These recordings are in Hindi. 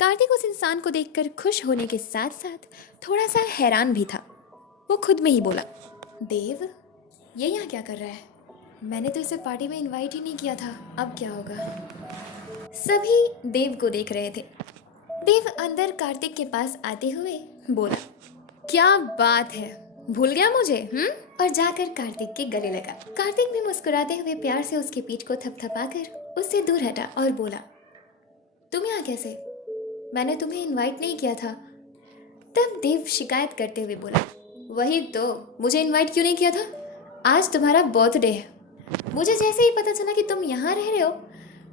कार्तिक उस इंसान को देखकर खुश होने के साथ साथ थोड़ा सा हैरान भी था। वो खुद में ही बोला, देव ये यहाँ क्या कर रहा है? मैंने तो इसे पार्टी में इनवाइट ही नहीं किया था, अब क्या होगा? सभी देव को देख रहे थे। देव अंदर कार्तिक के पास आते हुए बोला, क्या बात है, भूल गया मुझे? और जाकर कार्तिक के गले लगा। कार्तिक भी मुस्कुराते हुए प्यार से उसके पीठ को थपथपाकर उससे दूर हटा और बोला, तुम यहाँ कैसे? मैंने तुम्हें इनवाइट नहीं किया था। तब देव शिकायत करते हुए बोला, वही तो, मुझे इनवाइट क्यों नहीं किया था? आज तुम्हारा बर्थडे है। मुझे जैसे ही पता चला कि तुम यहाँ रह रहे हो,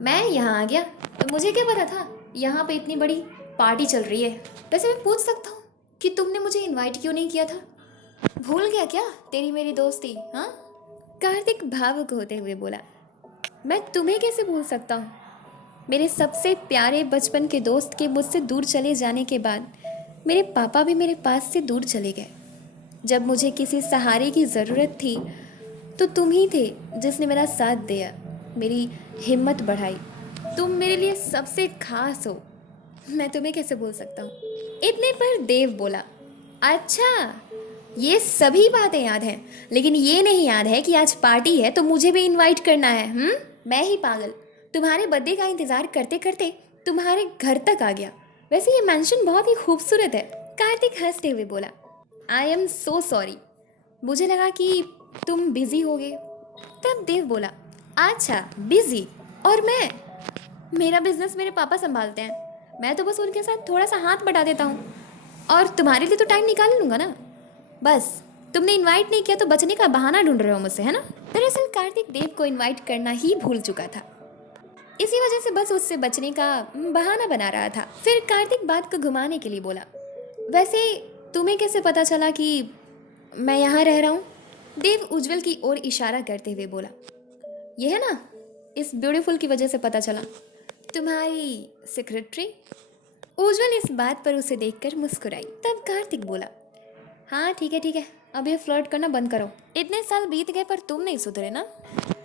मैं यहाँ आ गया। तो मुझे क्या पता था यहाँ पे इतनी बड़ी पार्टी चल रही है। वैसे मैं पूछ सकता हूँ कि तुमने मुझे इनवाइट क्यों नहीं किया था? भूल गया क्या तेरी मेरी दोस्ती? हाँ? कार्तिक भावुक होते हुए बोला, मैं तुम्हें कैसे भूल सकता हूँ? मेरे सबसे प्यारे बचपन के दोस्त के मुझसे दूर चले जाने के बाद मेरे पापा भी मेरे पास से दूर चले गए। जब मुझे किसी सहारे की ज़रूरत थी तो तुम ही थे जिसने मेरा साथ दिया, मेरी हिम्मत बढ़ाई। तुम मेरे लिए सबसे खास हो, मैं तुम्हें कैसे भूल सकता हूँ? इतने पर देव बोला, अच्छा ये सभी बातें याद हैं, लेकिन ये नहीं याद है कि आज पार्टी है तो मुझे भी इनवाइट करना है। मैं ही पागल तुम्हारे बर्थडे का इंतज़ार करते करते तुम्हारे घर तक आ गया। वैसे ये मेंशन बहुत ही खूबसूरत है। कार्तिक हंसते हुए बोला, आई एम सो सॉरी, मुझे लगा कि तुम बिजी होगे। तब देव बोला, अच्छा बिजी? और मैं? मेरा बिजनेस मेरे पापा संभालते हैं, मैं तो बस उनके साथ थोड़ा सा हाथ बटा देता हूँ। और तुम्हारे लिए तो टाइम निकाल लूँगा ना। बस तुमने इनवाइट नहीं किया तो बचने का बहाना ढूंढ रहे हो मुझसे, है ना? दरअसल कार्तिक देव को इनवाइट करना ही भूल चुका था, इसी वजह से बस उससे बचने का बहाना बना रहा था। फिर कार्तिक बात को घुमाने के लिए बोला, वैसे तुम्हें कैसे पता चला कि मैं यहाँ रह रहा हूँ? देव उज्जवल की ओर इशारा करते हुए बोला, ये है ना, इस ब्यूटीफुल की वजह से पता चला। तुम्हारी सेक्रेटरी? उज्जवल इस बात पर उसे देखकर मुस्कुराई। तब कार्तिक बोला, हाँ ठीक है, अब ये फ्लर्ट करना बंद करो। इतने साल बीत गए पर तुम नहीं सुधरे ना।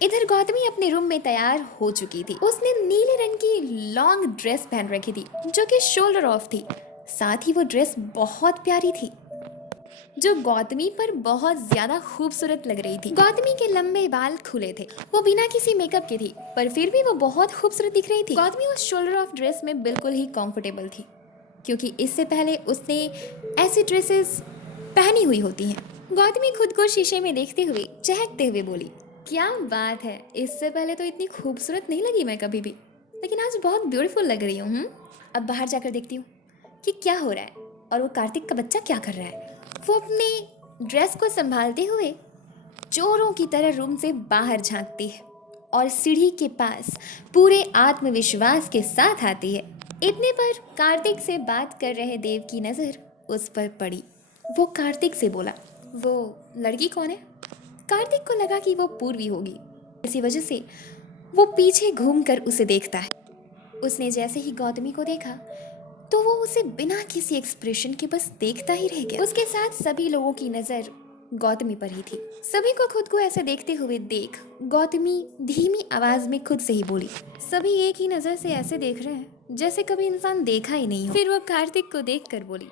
इधर गौतमी अपने रूम में तैयार हो चुकी थी। उसने नीले रंग की लॉन्ग ड्रेस पहन रखी थी जो कि शोल्डर ऑफ थी। साथ ही वो ड्रेस बहुत प्यारी थी जो गौतमी पर बहुत ज्यादा खूबसूरत लग रही थी। गौतमी के लंबे बाल खुले थे, वो बिना किसी मेकअप के थी, पर फिर भी वो बहुत खूबसूरत दिख रही थी। गौतमी उस शोल्डर ऑफ ड्रेस में बिल्कुल ही कंफर्टेबल थी, क्योंकि इससे पहले उसने ऐसी ड्रेसेस पहनी हुई होती हैं। गौतमी खुद को शीशे में देखते हुए चहकते हुए बोली, क्या बात है, इससे पहले तो इतनी खूबसूरत नहीं लगी मैं कभी भी, लेकिन आज बहुत ब्यूटीफुल लग रही हूँ। अब बाहर जाकर देखती हूँ कि क्या हो रहा है और वो कार्तिक का बच्चा क्या कर रहा है। वो अपने ड्रेस को संभालते हुए चोरों की तरह रूम से बाहर झांकती है और सीढ़ी के पास पूरे आत्मविश्वास के साथ आती है। इतने पर कार्तिक से बात कर रहे देव की नज़र उस पर पड़ी। वो कार्तिक से बोला, वो लड़की कौन है? कार्तिक को लगा कि वो पूर्वी होगी, इसी वजह से वो पीछे घूमकर उसे देखता है। उसने जैसे ही गौतमी को देखा तो वो उसे बिना किसी एक्सप्रेशन के बस देखता ही रह गया। उसके साथ सभी लोगों की नज़र गौतमी पर ही थी। सभी को खुद को ऐसे देखते हुए देख गौतमी धीमी आवाज में खुद से ही बोली, सभी एक ही नज़र से ऐसे देख रहे हैं जैसे कभी इंसान देखा ही नहीं हो। फिर वो कार्तिक को देख कर बोली,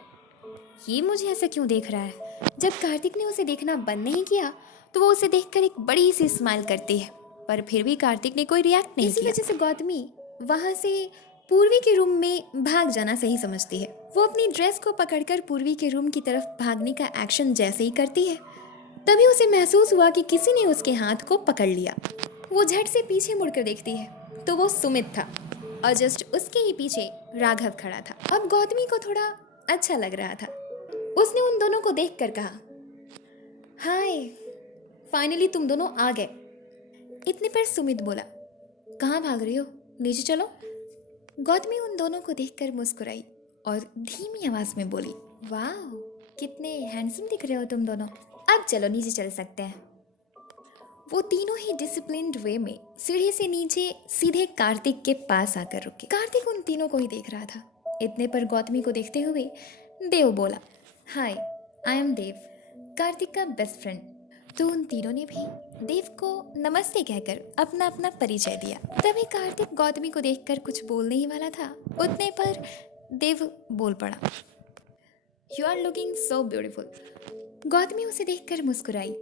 ये मुझे ऐसे क्यों देख रहा है? जब कार्तिक ने उसे देखना बंद नहीं किया तो वो उसे देखकर एक बड़ी सी स्माइल करती है, पर फिर भी कार्तिक ने कोई रिएक्ट नहीं किया। इसी वजह से गौतमी वहाँ से पूर्वी के रूम में भाग जाना सही समझती है। वो अपनी ड्रेस को पकड़कर पूर्वी के रूम की तरफ भागने का एक्शन जैसे ही करती है, तभी उसे महसूस हुआ कि किसी ने उसके हाथ को पकड़ लिया। वो झट से पीछे मुड़कर देखती है तो वो सुमित था और जस्ट उसके ही पीछे राघव खड़ा था। अब गौतमी को थोड़ा अच्छा लग रहा था। उसने उन दोनों को देखकर कहा, हाय, फाइनली तुम दोनों आ गए। इतने पर सुमित बोला, कहाँ भाग रही हो, नीचे चलो। गौतमी उन दोनों को देखकर मुस्कुराई और धीमी आवाज में बोली, वाह, कितने हैंडसम दिख रहे हो तुम दोनों, अब चलो नीचे चल सकते हैं। वो तीनों ही डिसिप्लिन्ड वे में सीढ़ी से नीचे सीधे कार्तिक के पास आकर रुके। कार्तिक उन तीनों को ही देख रहा था। इतने पर गौतमी को देखते हुए देव बोला, हाय, आई एम देव, कार्तिक का बेस्ट फ्रेंड। तो उन तीनों ने भी देव को नमस्ते कहकर अपना अपना परिचय दिया। तभी कार्तिक गौतमी को देखकर कुछ बोलने ही वाला था, उतने पर देव बोल पड़ा। You are looking so beautiful. Gautami उसे देखकर मुस्कुराई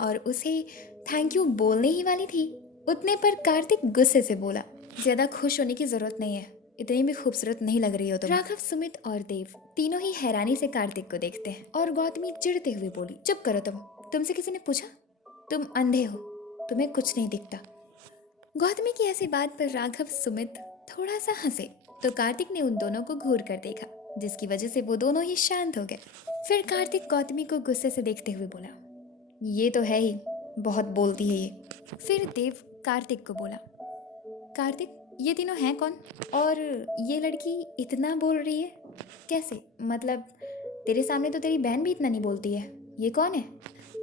और उसे थैंक यू बोलने ही वाली थी, उतने पर कार्तिक गुस्से से बोला, ज्यादा खुश होने की जरूरत नहीं है, इतनी भी खूबसूरत नहीं लग रही हो तुम। राघव, सुमित और देव तीनों ही हैरानी से कार्तिक को देखते हैं और गौतमी चिढ़ते हुए बोली, चुप करो तुमसे किसी ने पूछा? तुम अंधे हो, तुम्हें कुछ नहीं दिखता। गौतमी की ऐसी बात पर राघव सुमित थोड़ा सा हंसे तो कार्तिक ने उन दोनों को घूर कर देखा, जिसकी वजह से वो दोनों ही शांत हो गए। फिर कार्तिक गौतमी को गुस्से से देखते हुए बोला, ये तो है ही, बहुत बोलती है ये। फिर देव कार्तिक को बोला, कार्तिक ये तीनों हैं कौन? और ये लड़की इतना बोल रही है कैसे? मतलब तेरे सामने तो तेरी बहन भी इतना नहीं बोलती है, ये कौन है?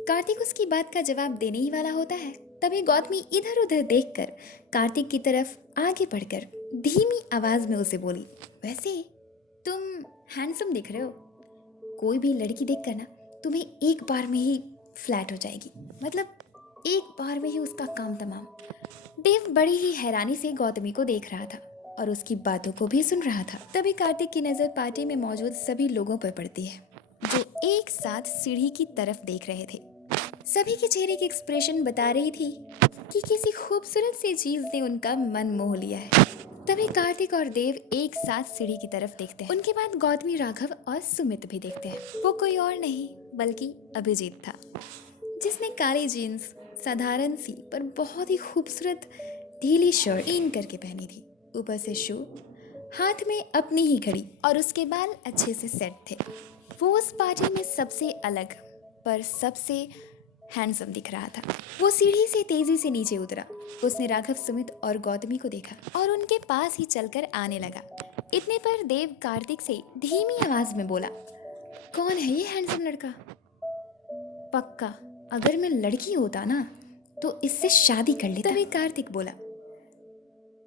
कार्तिक उसकी बात का जवाब देने ही वाला होता है, तभी गौतमी इधर उधर देखकर कार्तिक की तरफ आगे बढ़कर धीमी आवाज में उसे बोली, वैसे तुम हैंडसम दिख रहे हो, कोई भी लड़की देखकर ना तुम्हें एक बार में ही फ्लैट हो जाएगी, मतलब एक बार में ही उसका काम तमाम। देव बड़ी ही हैरानी से गौतमी को देख रहा था और उसकी बातों को भी सुन रहा था। तभी कार्तिक की नजर पार्टी में मौजूद सभी लोगों पर पड़ती है, जो एक साथ सीढ़ी की तरफ देख रहे थे। सभी के चेहरे की एक्सप्रेशन बता रही थी कि किसी खूबसूरत सी चीज ने उनका मन मोह लिया है। तभी कार्तिक और देव एक साथ सीढ़ी की तरफ देखते हैं। उनके बाद गौतमी, राघव और सुमित भी देखते हैं। वो कोई और नहीं बल्कि अभिजीत था, जिसने काली जीन्स, साधारण सी पर बहुत ही खूबसूरत ढीली शर्ट इन करके पहनी थी, ऊपर से शू, हाथ में अपनी ही घड़ी और उसके बाल अच्छे से सेट थे। वो उस पार्टी में सबसे अलग पर सबसे हैंडसम दिख रहा था। वो सीढ़ी से तेजी से नीचे उतरा, उसने राघव, सुमित और गौतमी को देखा और उनके पास ही चलकर आने लगा। इतने पर देव कार्तिक से धीमी आवाज में बोला, कौन है ये हैंडसम लड़का? पक्का अगर मैं लड़की होता ना तो इससे शादी कर लेता। तभी कार्तिक बोला,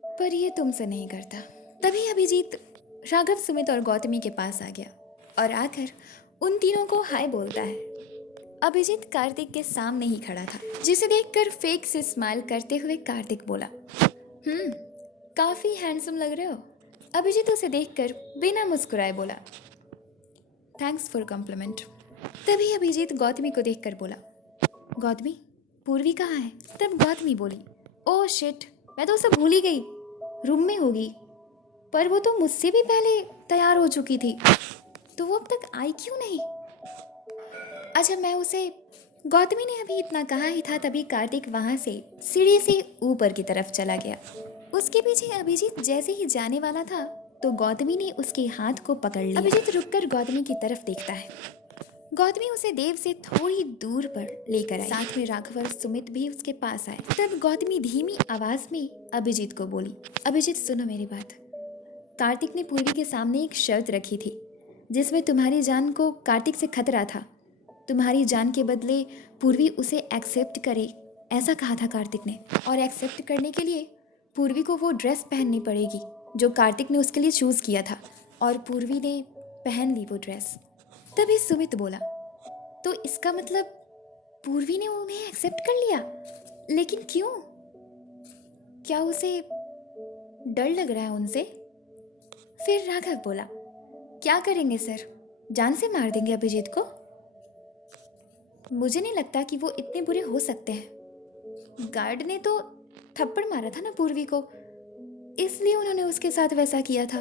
पर ये तुमसे नहीं करता। तभी अभिजीत राघव, सुमित और गौतमी के पास आ गया और आकर उन तीनों को हाय बोलता है। अभिजीत कार्तिक के सामने ही खड़ा था, जिसे देखकर फेक से स्माइल करते हुए कार्तिक बोला, काफी हैंडसम लग रहे हो। अभिजीत उसे देखकर बिना मुस्कुराए बोला, थैंक्स फॉर कॉम्प्लीमेंट। तभी अभिजीत गौतमी को देखकर बोला, गौतमी, पूर्वी कहाँ है? तब गौतमी बोली, ओह शिट, मैं तो उसे भूल ही गई, रूम में होगी। पर वो तो मुझसे भी पहले तैयार हो चुकी थी, तो वो अब तक आई क्यों नहीं? अच्छा मैं उसे। गौतमी ने अभी इतना कहा ही था, तभी कार्तिक वहां से सीढ़ी से ऊपर की तरफ चला गया। उसके पीछे अभिजीत जैसे ही जाने वाला था तो गौतमी ने उसके हाथ को पकड़ लिया। अभिजीत रुककर गौतमी की तरफ देखता है। गौतमी उसे देव से थोड़ी दूर पर लेकर आई, साथ में राघव और सुमित भी उसके पास आए। तब गौतमी धीमी आवाज में अभिजीत को बोली, अभिजीत सुनो मेरी बात। कार्तिक ने पूर्वी के सामने एक शर्त रखी थी, जिसमें तुम्हारी जान को कार्तिक से खतरा था। तुम्हारी जान के बदले पूर्वी उसे एक्सेप्ट करे, ऐसा कहा था कार्तिक ने। और एक्सेप्ट करने के लिए पूर्वी को वो ड्रेस पहननी पड़ेगी जो कार्तिक ने उसके लिए चूज किया था, और पूर्वी ने पहन ली वो ड्रेस। तभी सुमित बोला, तो इसका मतलब पूर्वी ने उन्हें एक्सेप्ट कर लिया, लेकिन क्यों? क्या उसे डर लग रहा है उनसे? फिर राघव बोला, क्या करेंगे सर, जान से मार देंगे अभिजीत को? मुझे नहीं लगता कि वो इतने बुरे हो सकते हैं। गार्ड ने तो थप्पड़ मारा था ना पूर्वी को, इसलिए उन्होंने उसके साथ वैसा किया था।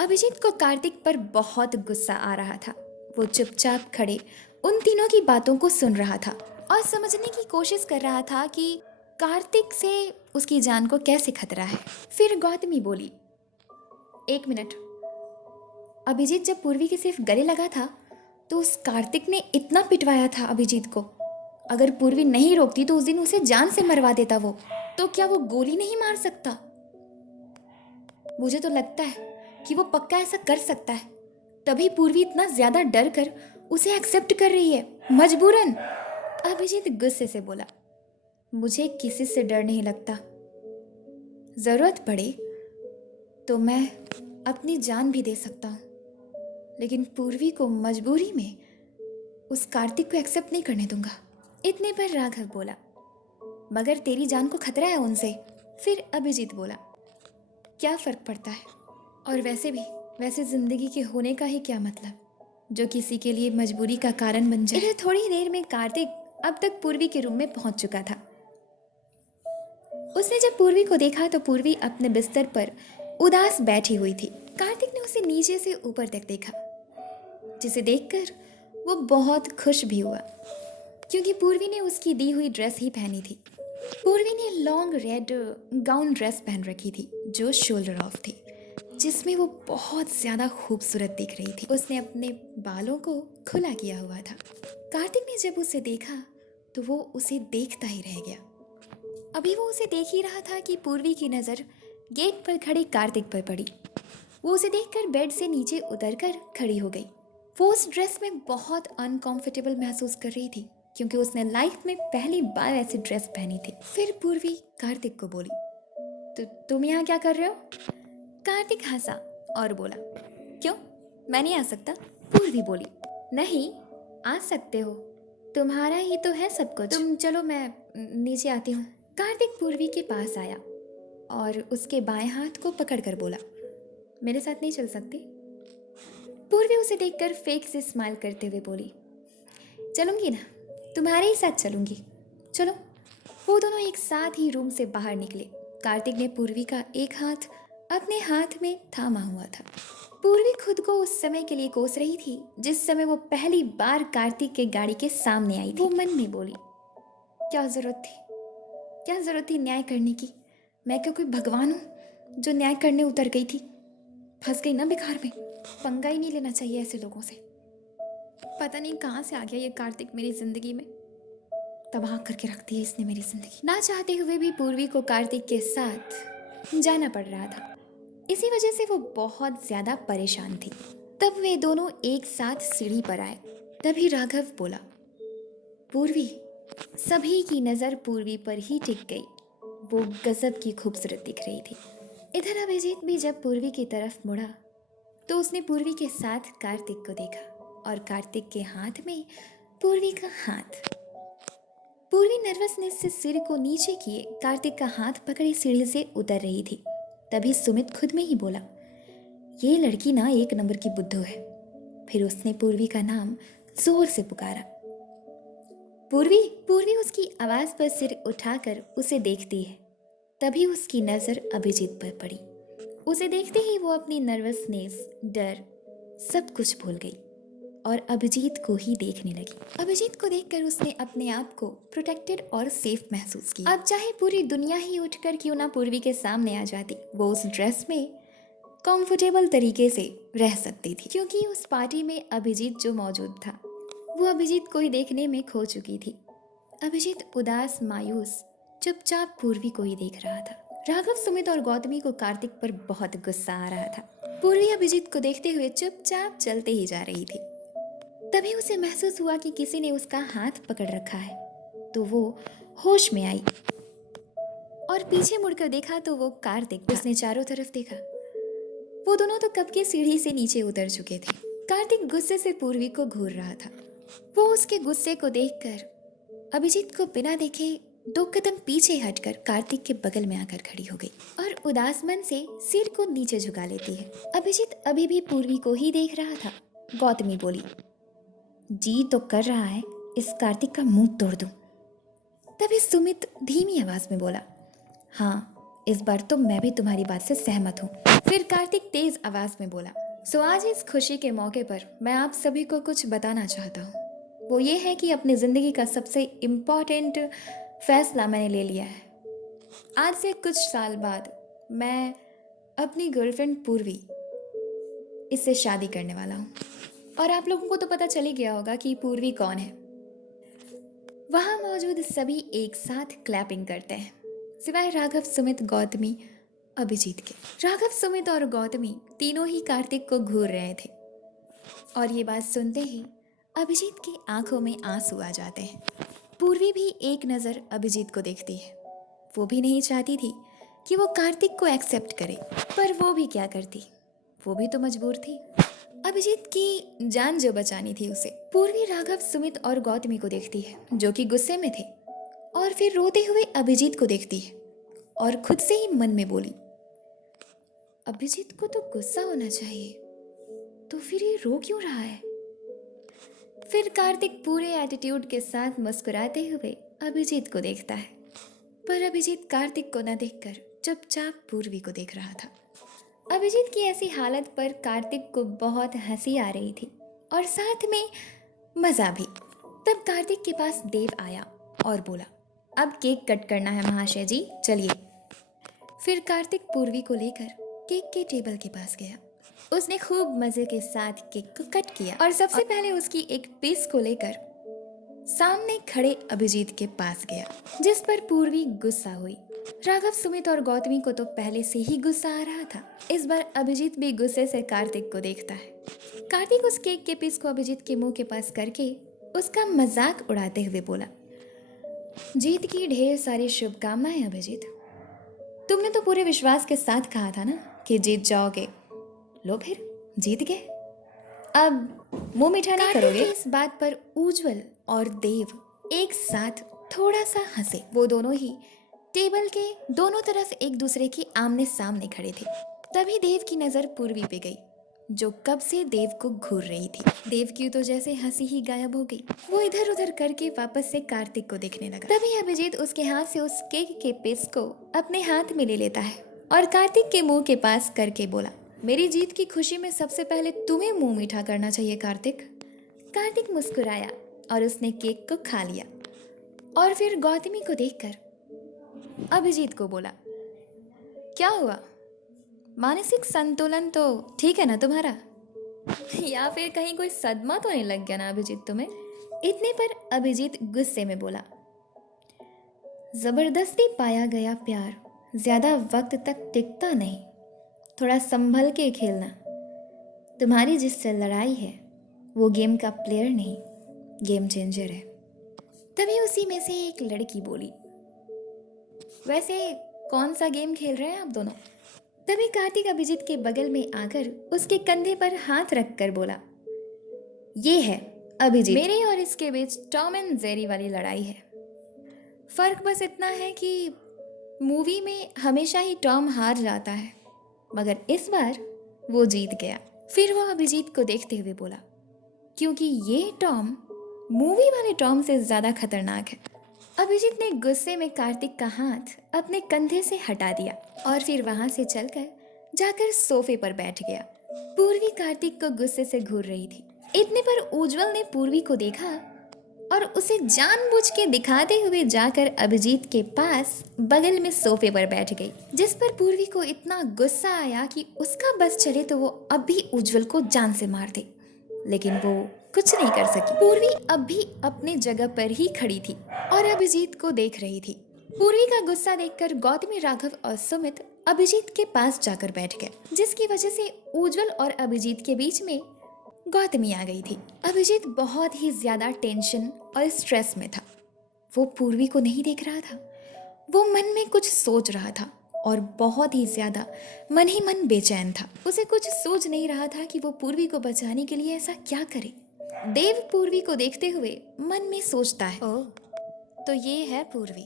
अभिजीत को कार्तिक पर बहुत गुस्सा आ रहा था। वो चुपचाप खड़े उन तीनों की बातों को सुन रहा था और समझने की कोशिश कर रहा था कि कार्तिक से उसकी जान को कैसे खतरा है। फिर गौतमी बोली, एक मिनट, अभिजीत जब पूर्वी के सिर्फ गले लगा था तो उस कार्तिक ने इतना पिटवाया था अभिजीत को। अगर पूर्वी नहीं रोकती तो उस दिन उसे जान से मरवा देता वो। तो क्या वो गोली नहीं मार सकता? मुझे तो लगता है कि वो पक्का ऐसा कर सकता है, तभी पूर्वी इतना ज्यादा डर कर उसे एक्सेप्ट कर रही है, मजबूरन। अभिजीत गुस्से से बोला, मुझे किसी से डर नहीं लगता, जरूरत पड़े तो मैं अपनी जान भी दे सकता हूँ, लेकिन पूर्वी को मजबूरी में उस कार्तिक को एक्सेप्ट नहीं करने दूंगा। इतने पर राघव बोला, मगर तेरी जान को खतरा है उनसे। फिर अभिजीत बोला, क्या फर्क पड़ता है, और वैसे भी वैसे जिंदगी के होने का ही क्या मतलब, जो किसी के लिए मजबूरी का कारण बन जाए। इधर थोड़ी देर में कार्तिक अब तक पूर्वी के रूम में पहुंच चुका था। उसने जब पूर्वी को देखा तो पूर्वी अपने बिस्तर पर उदास बैठी हुई थी। कार्तिक ने उसे नीचे से ऊपर तक देखा, जिसे देखकर वो बहुत खुश भी हुआ, क्योंकि पूर्वी ने उसकी दी हुई ड्रेस ही पहनी थी। पूर्वी ने लॉन्ग रेड गाउन ड्रेस पहन रखी थी, जो शोल्डर ऑफ थी, जिसमें वो बहुत ज़्यादा खूबसूरत दिख रही थी। उसने अपने बालों को खुला किया हुआ था। कार्तिक ने जब उसे देखा तो वो उसे देखता ही रह गया। अभी वो उसे देख ही रहा था कि पूर्वी की नज़र गेट पर खड़े कार्तिक पर पड़ी। वो उसे देखकर बेड से नीचे उतरकर खड़ी हो गई। वो उस ड्रेस में बहुत अनकंफर्टेबल महसूस कर रही थी, क्योंकि उसने लाइफ में पहली बार ऐसी ड्रेस पहनी थी। फिर पूर्वी कार्तिक को बोली, तो तुम यहाँ क्या कर रहे हो? कार्तिक हंसा और बोला, क्यों, मैं नहीं आ सकता? पूर्वी बोली, नहीं, आ सकते हो, तुम्हारा ही तो है सब कुछ। तुम चलो, मैं नीचे आती हूँ। कार्तिक पूर्वी के पास आया और उसके बाएं हाथ को पकड़कर बोला, मेरे साथ नहीं चल सकती? पूर्वी उसे देखकर फेक से स्माइल करते हुए बोली, चलूंगी ना, तुम्हारे ही साथ चलूंगी, चलो। वो दोनों एक साथ ही रूम से बाहर निकले। कार्तिक ने पूर्वी का एक हाथ अपने हाथ में थामा हुआ था। पूर्वी खुद को उस समय के लिए कोस रही थी जिस समय वो पहली बार कार्तिक के गाड़ी के सामने आई थी। वो मन में बोली, क्या जरूरत थी न्याय करने की? मैं क्या कोई भगवान हूँ जो न्याय करने उतर गई थी? फंस गई ना बेकार में। पंगा ही नहीं लेना चाहिए ऐसे लोगों से। पता नहीं कहाँ से आ गया ये कार्तिक मेरी जिंदगी में, तबाह करके रख दी है इसने मेरी जिंदगी। ना चाहते हुए भी पूर्वी को कार्तिक के साथ जाना पड़ रहा था। इसी वजह से वो बहुत ज्यादा परेशान थी। तब वे दोनों एक साथ सीढ़ी पर आए। तभी राघव बोला, पूर्वी। सभी की नजर पूर्वी पर ही टिक गई। वो गजब की खूबसूरत दिख रही थी। इधर अभिजीत भी जब पूर्वी की तरफ मुड़ा तो उसने पूर्वी के साथ कार्तिक को देखा और कार्तिक के हाथ में पूर्वी का हाथ। पूर्वी नर्वसनेस से सिर को नीचे किए कार्तिक का हाथ पकड़े सीढ़ी से उतर रही थी। तभी सुमित खुद में ही बोला, ये लड़की ना एक नंबर की बुद्धू है। फिर उसने पूर्वी का नाम जोर से पुकारा, पूर्वी। पूर्वी उसकी आवाज पर सिर उठाकर उसे देखती है। तभी उसकी नजर अभिजीत पर पड़ी। उसे देखते ही वो अपनी नर्वसनेस, डर, सब कुछ भूल गई और अभिजीत को ही देखने लगी। अभिजीत को देखकर उसने अपने आप को प्रोटेक्टेड और सेफ महसूस किया। अब चाहे पूरी दुनिया ही उठकर क्यों ना पूर्वी के सामने आ जाती, वो उस ड्रेस में कंफर्टेबल तरीके से रह सकती थी, क्योंकि उस पार्टी में अभिजीत जो मौजूद था वो अभिजीत को ही देखने में खो चुकी थी। अभिजीत उदास, मायूस, चुपचाप पूर्वी को ही देख रहा था। राघव, सुमित और गौतमी को कार्तिक पर बहुत गुस्सा आ रहा था। पूर्वी अभिजीत को देखते हुए चुपचाप चलते ही जा रही थी। तभी उसे महसूस हुआ कि किसी ने उसका हाथ पकड़ रखा है। तो वो होश में आई और पीछे मुड़कर देखा तो वो कार्तिक था। उसने चारों तरफ देखा। वो दोनों तो कब के सीढ़ी से नीचे उतर चुके थे। कार्तिक गुस्से से पूर्वी को घूर रहा था। वो उसके गुस्से को देखकर अभिजीत को बिना देखे 2 कदम पीछे हटकर कार्तिक के बगल में आकर खड़ी हो गई और उदास मन से सिर को नीचे झुका लेती है। अभिजीत अभी भी पूर्वी को ही देख रहा था। गौतमी बोली, जी तो कर रहा है, इस कार्तिक का मुंह तोड़ दूं। तभी सुमित धीमी आवाज में बोला, हाँ, इस बार तो मैं भी तुम्हारी बात से सहमत हूँ। फिर कार्तिक तेज आवाज में बोला, सो आज इस खुशी के मौके पर मैं आप सभी को कुछ बताना चाहता हूँ। वो ये है कि अपनी ज़िंदगी का सबसे इम्पॉर्टेंट फैसला मैंने ले लिया है। आज से कुछ साल बाद मैं अपनी गर्लफ्रेंड पूर्वी, इससे शादी करने वाला हूँ। और आप लोगों को तो पता चल ही गया होगा कि पूर्वी कौन है। वहाँ मौजूद सभी एक साथ क्लैपिंग करते हैं, सिवाय राघव, सुमित, गौतमी, अभिजीत के। राघव, सुमित और गौतमी तीनों ही कार्तिक को घूर रहे थे और ये बात सुनते ही अभिजीत की आंखों में आंसू आ जाते हैं। पूर्वी भी एक नज़र अभिजीत को देखती है। वो भी नहीं चाहती थी कि वो कार्तिक को एक्सेप्ट करे, पर वो भी क्या करती, वो भी तो मजबूर थी। अभिजीत की जान जो बचानी थी उसे। पूर्वी राघव, सुमित और गौतमी को देखती है जो कि गुस्से में थे और फिर रोते हुए अभिजीत को देखती है और खुद से ही मन में बोली, अभिजीत को तो गुस्सा होना चाहिए, फिर ये रो क्यों रहा है? फिर कार्तिक पूरे एटीट्यूड के साथ मुस्कुराते हुए अभिजीत को देखता है, पर अभिजीत कार्तिक को न देखकर चुपचाप पूर्वी को देख रहा था। अभिजीत की ऐसी हालत पर कार्तिक को बहुत हंसी आ रही थी और साथ में मज़ा भी। तब कार्तिक के पास देव आया और बोला, अब केक कट करना है महाशय जी, चलिए। फिर कार्तिक पूर्वी को लेकर केक के टेबल के पास गया। उसने खूब मज़े के साथ केक को कट किया और सबसे पहले उसकी एक पीस को लेकर सामने खड़े अभिजीत के पास गया, जिस पर पूर्वी गुस्सा हुई। राघव, सुमित और गौतमी को तो पहले से ही गुस्सा आ रहा था। इस बार अभिजीत भी गुस्से से कार्तिक को देखता है। कार्तिक उस केक के पीस को अभिजीत के मुंह के पास करके उसका मजाक उड़ाते हुए बोला, जीत की ढेर सारी शुभकामनाएं अभिजीत। तुमने तो पूरे विश्वास के साथ कहा था ना कि जीत जाओगे, लो फिर जीत गए। अब मुंह मीठा नहीं करोगे? इस बात पर उज्जवल और देव एक साथ थोड़ा सा हंसे। वो दोनों ही टेबल के दोनों तरफ एक दूसरे के आमने सामने खड़े थे। तभी देव की नजर पूर्वी पे गई, जो कब से देव को घूर रही थी। देव की तो जैसे हंसी ही गायब हो गई। वो इधर उधर करके वापस से कार्तिक को देखने लगा। तभी अभिजीत उसके हाथ से उस केक के पीस को अपने हाथ में ले लेता है और कार्तिक के मुंह के पास करके बोला, मेरी जीत की खुशी में सबसे पहले तुम्हें मुंह मीठा करना चाहिए कार्तिक। कार्तिक मुस्कुराया और उसने केक को खा लिया और फिर गौतमी को देखकर अभिजीत को बोला, क्या हुआ? मानसिक संतुलन तो ठीक है ना तुम्हारा? या फिर कहीं कोई सदमा तो नहीं लग गया ना अभिजीत तुम्हें? इतने पर अभिजीत गुस्से में बोला, जबरदस्ती पाया गया प्यार ज्यादा वक्त तक टिकता नहीं, थोड़ा संभल के खेलना। तुम्हारी जिससे लड़ाई है वो गेम का प्लेयर नहीं, गेम चेंजर है। तभी उसी में से एक लड़की बोली, वैसे कौन सा गेम खेल रहे हैं आप दोनों? तभी कार्तिक अभिजीत के बगल में आकर उसके कंधे पर हाथ रखकर बोला, ये है अभिजीत, मेरे और इसके बीच टॉम एंड जेरी वाली लड़ाई है। फर्क बस इतना है कि मूवी में हमेशा ही टॉम हार जाता है, मगर इस बार वो जीत गया। फिर वो अभिजीत को देखते हुए बोला, क्योंकि ये टॉम मूवी वाले टॉम से ज्यादा खतरनाक है। अभिजीत ने गुस्से में कार्तिक का हाथ अपने कंधे से हटा दिया और फिर वहां से चलकर जाकर सोफे पर बैठ गया। पूर्वी कार्तिक को गुस्से से घूर रही थी। इतने पर उज्जवल ने पूर्वी को देखा और उसे जानबूझ के दिखाते हुए जाकर अभिजीत के पास बगल में सोफे पर बैठ गई, जिस पर पूर्वी को इतना गुस्सा आया कि उसका बस चले तो वो अब भी उज्जवल को जान से मार दे, लेकिन वो कुछ नहीं कर सकी। पूर्वी अब भी अपने जगह पर ही खड़ी थी और अभिजीत को देख रही थी। पूर्वी का गुस्सा देखकर गौतमी, राघव और सुमित अभिजीत के पास जाकर बैठ गए, जिसकी वजह से उज्जवल और अभिजीत के बीच में गौतमी आ गई थी। अभिजीत बहुत ही ज्यादा टेंशन और स्ट्रेस में था। वो पूर्वी को नहीं देख रहा था, वो मन में कुछ सोच रहा था और बहुत ही ज्यादा मन ही मन बेचैन था। उसे कुछ सोच नहीं रहा था कि वो पूर्वी को बचाने के लिए ऐसा क्या करे। देव पूर्वी को देखते हुए मन में सोचता है, ओह, तो ये है पूर्वी,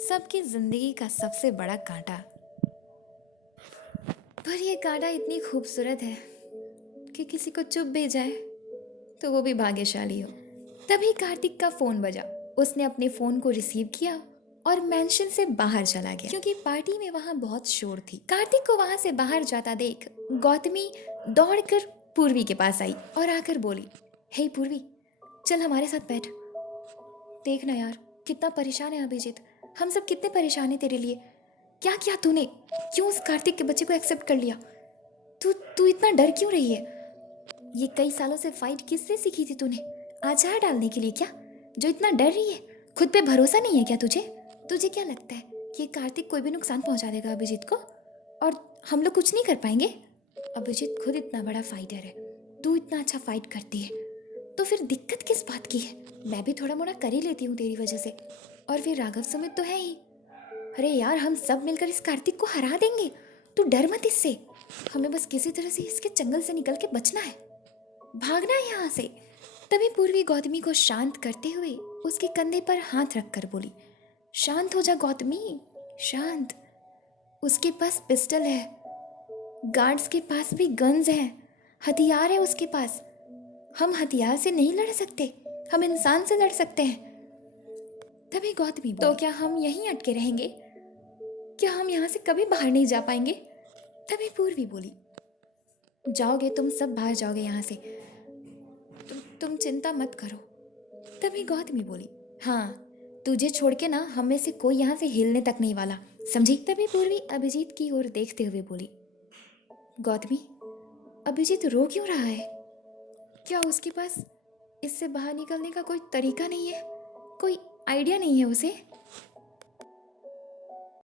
सबकी जिंदगी का सबसे बड़ा कांटा। पर ये कांटा इतनी खूबसूरत है कि किसी को चुप भी जाए तो वो भी भाग्यशाली हो। तभी कार्तिक का फोन बजा। उसने अपने फोन को रिसीव किया और मेंशन से बाहर चला गया, क्योंकि पार्टी में वहां बहुत शोर थी। कार्तिक को वहां से बाहर जाता देख गौतमी दौड़कर पूर्वी के पास आई और आकर बोली, हे पूर्वी, चल हमारे साथ बैठ। देखना यार, कितना परेशान है अभिजीत, हम सब कितने परेशान हैं तेरे लिए। क्या किया तूने? क्यों उस कार्तिक के बच्चे को एक्सेप्ट कर लिया? तू इतना डर क्यों रही है? ये कई सालों से फाइट किससे सीखी थी तूने? आचार डालने के लिए क्या? जो इतना डर रही है, खुद पे भरोसा नहीं है क्या तुझे? तुझे क्या लगता है कि कार्तिक कोई भी नुकसान पहुंचा देगा अभिजीत को और हम लोग कुछ नहीं कर पाएंगे? अभिजीत खुद इतना बड़ा फाइटर है, तू इतना अच्छा फाइट करती है, तो फिर दिक्कत किस बात की है? मैं भी थोड़ा मोड़ा कर ही लेती हूँ तेरी वजह से, और फिर राघव सुमित तो है ही। अरे यार, हम सब मिलकर इस कार्तिक को हरा देंगे, तू डर मत इससे। हमें बस किसी तरह से इसके जंगल से निकल के बचना है, भागना है यहाँ से। तभी पूर्वी गौतमी को शांत करते हुए उसके कंधे पर हाथ रखकर बोली, शांत हो जा गौतमी, शांत। उसके पास पिस्टल है, गार्ड्स के पास भी गन्स हैं, हथियार है उसके पास। हम हथियार से नहीं लड़ सकते, हम इंसान से लड़ सकते हैं। तभी गौतमी बोली, तो क्या हम यहीं अटके रहेंगे? क्या हम यहाँ से कभी बाहर नहीं जा पाएंगे? तभी पूर्वी बोली, जाओगे तुम सब, बाहर जाओगे यहाँ से। तुम चिंता मत करो। तभी गौतमी बोली, हाँ, तुझे छोड़ के ना हम में से कोई यहाँ से हिलने तक नहीं वाला, समझी? तभी पूर्वी अभिजीत की ओर देखते हुए बोली, गौतमी, अभिजीत रो क्यों रहा है? क्या उसके पास इससे बाहर निकलने का कोई तरीका नहीं है? कोई आइडिया नहीं है उसे?